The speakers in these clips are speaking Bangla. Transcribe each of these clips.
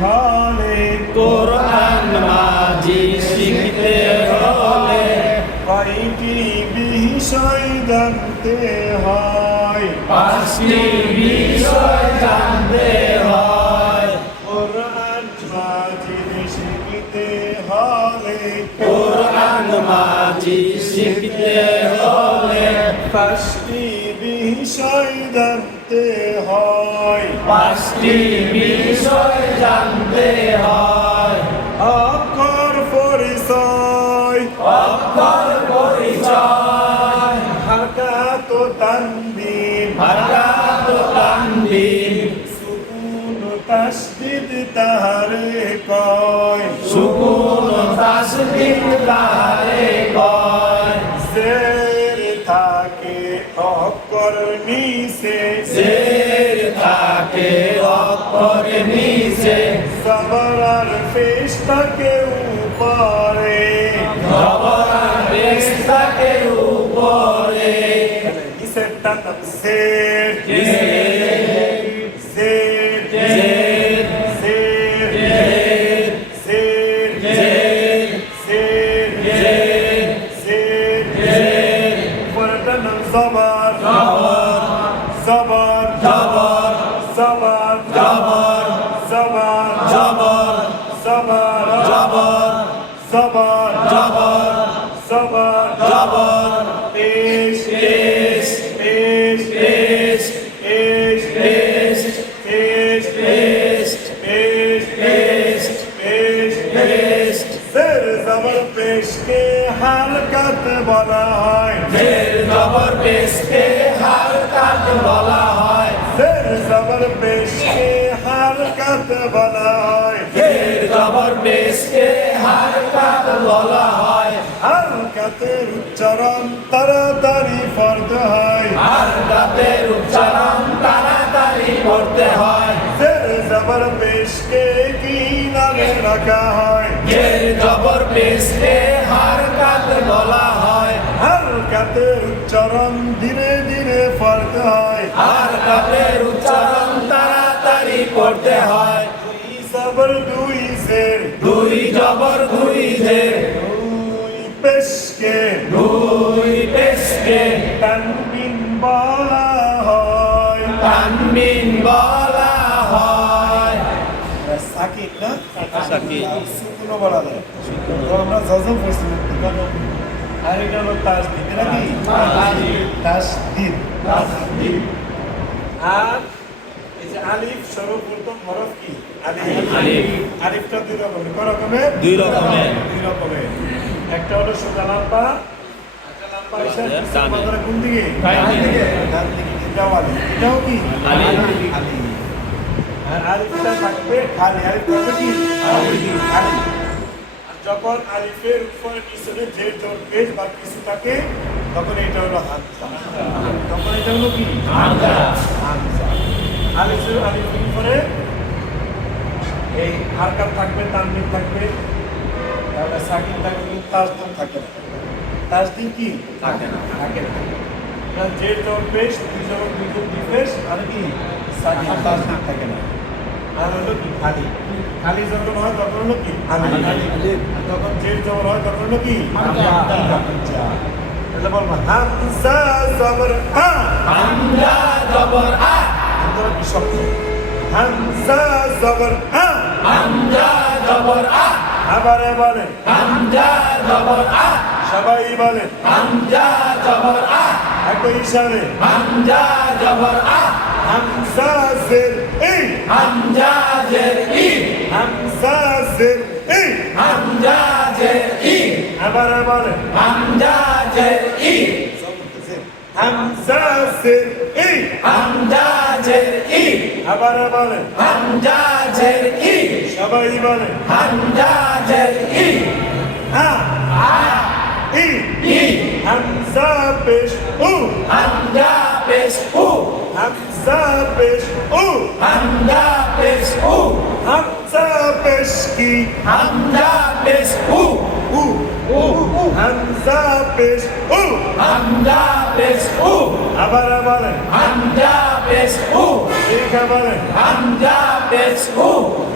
হলে কোরআন মাঝি শিখতে হলে কয়টি বিষয় জানতে হয়? পাঁচটি বিষয় জানতে হয়। কোরআন মাজিদ শিখতে হলে কোরআন মাঝি শিখতে হলে পাঁচটি বিষয় জানতে হয়। পাঁচটি বিষয় জানতে হয়। অক্ষর পরিচয়, অক্ষর পরিচয়, হারকাত ও তানবিন, হারকাত ও তানবিন, সুকুন ও তাসদীদ তাহারে কয়। সুকুন ও তাসদীদ তাহারে কয়। জের থাকে অক্ষর নিচে, জের থাকে অক্ষর নিচে, জবর আর পেশ থাকে উপরে। জবর আর পেশ থাকে উপরে। নিচের টান জের, জের, জের, জের, জের, জের, জের, জের, জের, জের, জের, জের, উপরেরটার নাম জবর, জবর, জবর, জবর, জবর, জবর, জবর, জবর, জবর, জবর, জবর, জবর, জবর, জবর, পেশ, পেশ, পেশ, পেশ, পেশ, পেশ, পেশ, পেশ, পেশ, পেশ, পেশ, পেশ। জের জবর পেশকে হারকাত বলা হয়। জের জবর পেশকে হারকাত বলা হয়। জের জবর পেশকে হারকাত বলা হয়। জের জবর পেশকে হারকাত বলা হয়। হারকাতের উচ্চারণ তাড়াতাড়ি ফরজ হয়। হারকাতের উচ্চারণ তাড়াতাড়ি করতে হয়। জের জবর পেশকে কি নামে রাখা হয়? জের জবর পেশকে হারকাত বলা হয়। হারকাতের উচ্চারণ ধীরে ধীরে ফরজ হয়। হারকাতের উচ্চারণ তাড়াতাড়ি করতে হয়। দুই জবর দুই জের, দুই জবর দুই জের, দুই পেশকে দুই পেশকে তানবিন বলা হয়। তানবিন বলা হয়। সাকিব না? সাকিব। সুকুনও বলা যায়। তো আমরা জজম করছি আর এটা হলো তাসদিদ নাকি? তাসদিদ। আর এই যে আলিফ সর্বপ্রথম হরফ কি? আলিফ। আলিফটা দুই রকমের। কয় রকমের? দুই রকমের। দুই রকমের। একটা হলো সোজা লাম্বা, একটা লাম্বা হিসাবে ডানে। মাথার কোন দিকে? ডান দিকে। ডান দিকে। এটাও আলিফ। এটাও কি? আলিফ। আলিফ। আর আলিফটা থাকবে খালি। আলিফ থাকবে কি? খালি। আর যখন আলিফের উপরে পিছনে যে জোর পেশ বা কিছু থাকে তখন এটা হলো হামজা। তখন এটা হলো কি? হামজা। হামজা। আলিফের উপরে এই হারকাত থাকবে, তানবিন থাকবে, তারপরে সাকিন থাকবে, কিন্তু তাসদিদ থাকে না। তাসদিদ কি? থাকে না। থাকে না। কারণ যে জোর পেশ, দুই জবর দুই জোর দুই পেশ, আর কি? সাকিন তাসদিদ থাকে না। আর হলো কি? খালি। খালি যখন হয় তখন হলো কি? খালি। আর যখন জের জবর হয় তখন হলো কি? হামজা। হামজা। তাহলে বলবো হামজা জবর আ। হামজা জবর আ। হামজা কি শব্দ? হামজা জবর আ। হামজা জবর আ। আবারে বলেন। হামজা জবর আ। সবাই বলেন। হামজা জবর আ। একই ইশারে। হামজা জবর আ। হামজা জের ই। হামজা জের ই। হামজা জের ই। হামজা জের ই। আবারে বলেন। হামজা জের ই। হামজা জের ই। হামজা জের ই। আবারে বলেন। হামজা জের ই। সবাই বলেন। হামজা জের ই। আ আ ই। ই। হামজা পেশ উ। হামজা পেশ উ। হামজা পেশ উ। হামজা পেশ উ। হামজা পেশ কি? হামজা পেশ উ। উ। হামজা পেশ উ। হামজা পেশ উ। আবার বলেন। হামজা পেশ উ। ঠিক বলেন। হামজা পেশ উ।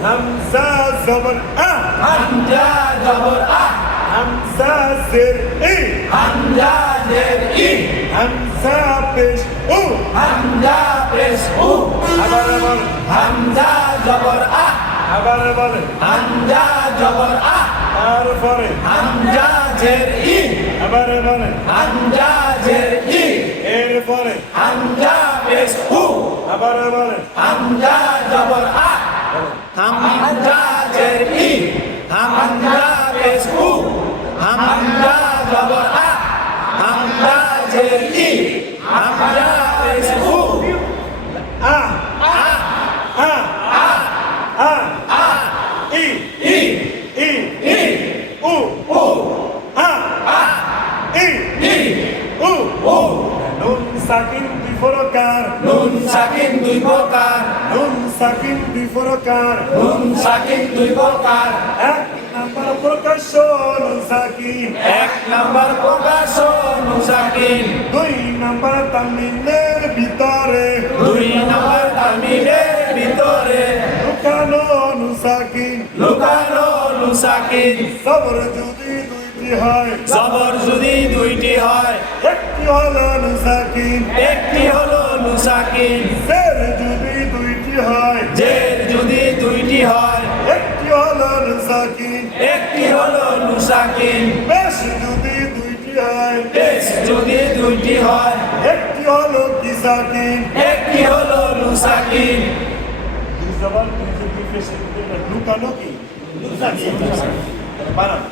হামজা জবর আ হামজা জবর আ হামজা জের ই হামজা জের ই হামজা পেশ উ হামজা পেশ উ আবার বলেন হামজা জবর আ আবার বলেন হামজা জবর আ তারপরে হামজা জের ই আবার বলেন হামজা জের ই এরপরে হামজা পেশ উ আবার বলেন হামজা জবর আ হামজা জের ই হামজা পেশ উ হামজা জবর আ হামজা জের ই হামজা পেশ উ আ আ আ আ আ আ ই ই ই ই উ উ আ আ ই ই উ উ নুন সাকিন দুই প্রকার নুন সাকিন দুই প্রকার নুন সাকিন দুই প্রকার নুন সাকিন দুই প্রকার এক নাম্বার প্রকাশ্য নুন সাকিন এক নাম্বার প্রকাশ নুন সাকিন দুই নাম্বার তামিলের ভিতরে দুই নাম্বার তামিলের ভিতরে লুকানো নুন সাকিন লুকানো নুন সাকিন সবর যদি দুইটি হয় জবর যদি দুইটি হয় একটি হলো নুন সাকিন একটি হলো নুন সাকিন জের যদি দুইটি হয় জের যদি দুইটি হয় একটি হলো নুন সাকিন একটি হলো নুন সাকিন বেশ যদি দুইটি হয় পেশ যদি দুইটি হয় একটি হলো কি সাকিন একটি হলো নুন সাকিন দুই জবান দুই যে দুই পেশের ভিতরে লুকানো কি বানান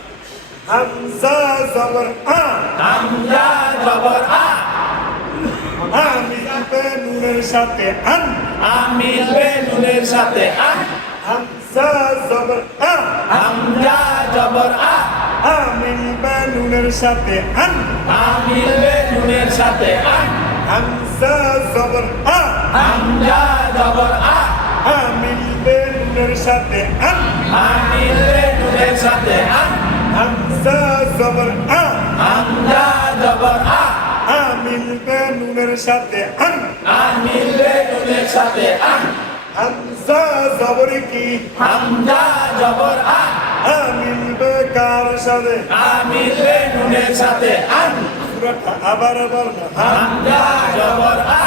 হামজা জবর আ হামজা জবর আ আমিল বে নুনের সাথে আন আমিল বে নুনের সাথে আ হামজা জবর আ হামজা জবর আ আমিল বে নুনের সাথে আন আমিল বে নুনের সাথে আ হামজা জবর আ হামজা জবর আ আমিল বে নুনের সাথে আন আমিল বে নুনের সাথে আ হামজা জবর আ হামজা জবর আ আমিল বে নুনের সাথে আন আমিল বে নুনের সাথে আ হামজা জবর কি হামজা জবর আ আমিল বে কার সাথে আমিল বে নুনের সাথে আ পুরোটা আবার বল না হামজা জবর আ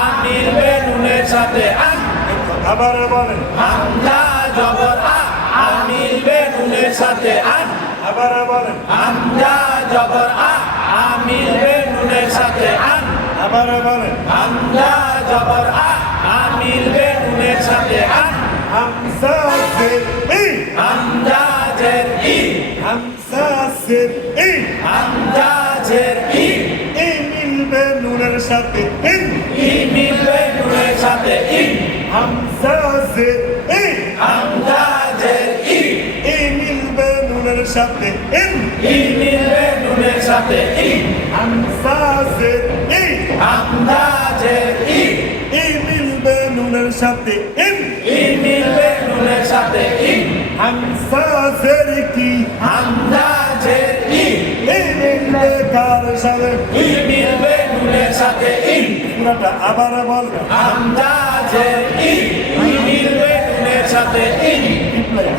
আমিল বে নুনের সাথে আ আবার বলেন হামজা জবর আ আমিল বে নুনের সাথে আ আবার বলেন হামজা জবর আ আমিল বে নুনের সাথে আ আবার বলেন হামজা জবর আ আমিল বে নুনের সাথে আ হামজা জের ই হামজা জের ই হামজা জের ই হামজা জের ই ই মিলবে নুনের সাথে ইন ই মিলবে নুনের সাথে ই হামজা জের ই হামজা জের ই ই মিলবে নুনের সাথে ইন ই মিলবে নুনের সাথে ই হামজা জের ই হামজা জের ই ই মিলবে নুনের সাথে ইন ই মিলবে নুনের সাথে ই হামজা জের কি হামজা জের ই ই মিলবে কার সাথে ই মিলবে নুনের সাথে ই পুরোটা আবার বলবে হামজা জের ই ই মিলবে নুনের সাথে ই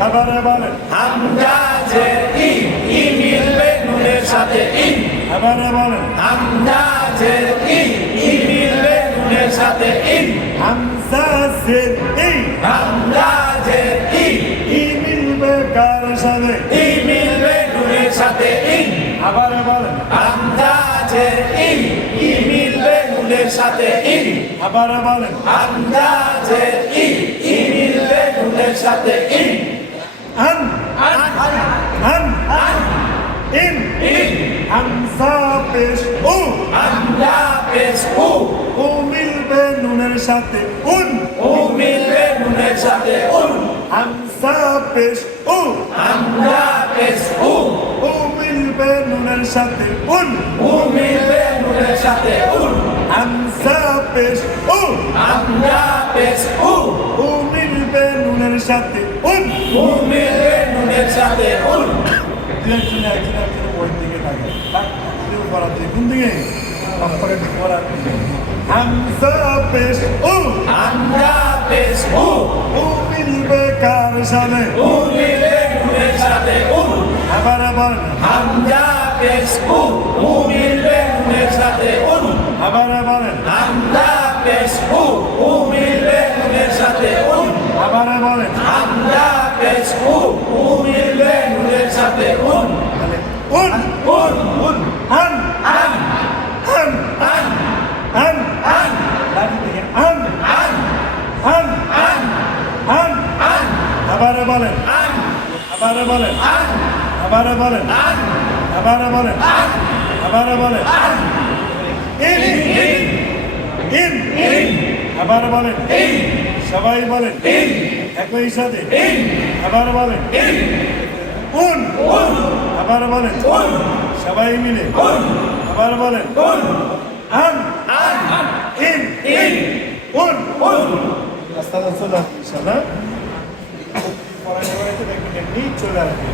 আবার বলেন হামজা জের ই ই মিলবে নুনের সাথে ই আবার বলেন হামজা জের ই ই মিলবে নুনের সাথে ই হামজা জের ই হামজা জের ই ই মিলবে কার সাথে ই মিলবে নুনের সাথে ই আবার বলেন হামজা জের ই ই মিলবে নুনের সাথে ই আবার বলেন হামজা জের ই ই মিলবে নুনের সাথে ই আন আন আন আন ইন ইন হামজা পেশ উ হামজা পেশ উ উ মিলবে নুনের সাথে উন উ মিলবে নুনের সাথে উন হামজা পেশ উ হামজা পেশ উ উ মিলবে নুনের সাথে উন উ মিলবে নুনের সাথে উন হামজা পেশ উ হামজা পেশ উ উ মিলবে নুনের সাথে উন উ মিলবে নুনের সাথে উন একজন ওই দিকে থাকে কোন দিকে হামজা পেশ উ হামজা পেশ উ উ মিলবে কার সাথে উ মিলবে নুনের সাথে উন আবার বলেন হামজা পেশ উ মিলবে নুনের সাথে উন আবার বলেন হামজা পেশ উ মিলবে নুনের সাথে উন আবার বলেন হামজা পেশ উ মিলবে নুনের সাথে উন উন উন উন আন আন আন আন আন আন আন আন আন আন আন আন আবার বলেন আন আবার বলেন আন আবার বলেন আন আবার বলেন আন আবার বলেন আন ইন ইন ইন ইন আবার বলেন ইন সবাই বলেন ইন একই সাথে ইন আবার বলেন ইন উন উন আবার বলেন উন সবাই মিলে উন আবার বলেন উন আন আন ইন ইন উন উন আস্তে আস্তে চলে আসবে ইনশাআল্লাহ পড়াশোনাতে দেখবেন এমনি চলে আসবে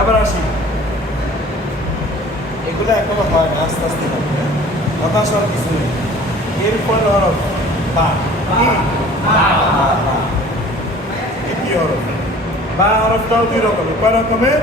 আবার আসি এগুলো এখনো হয় না আস্তে আস্তে হবে হ্যাঁ? হতাশ হওয়ার কিছু নেই এরপর হরফ বা দ্বিতীয় হরফ বা হরফটাও দুই রকমের কয় রকমের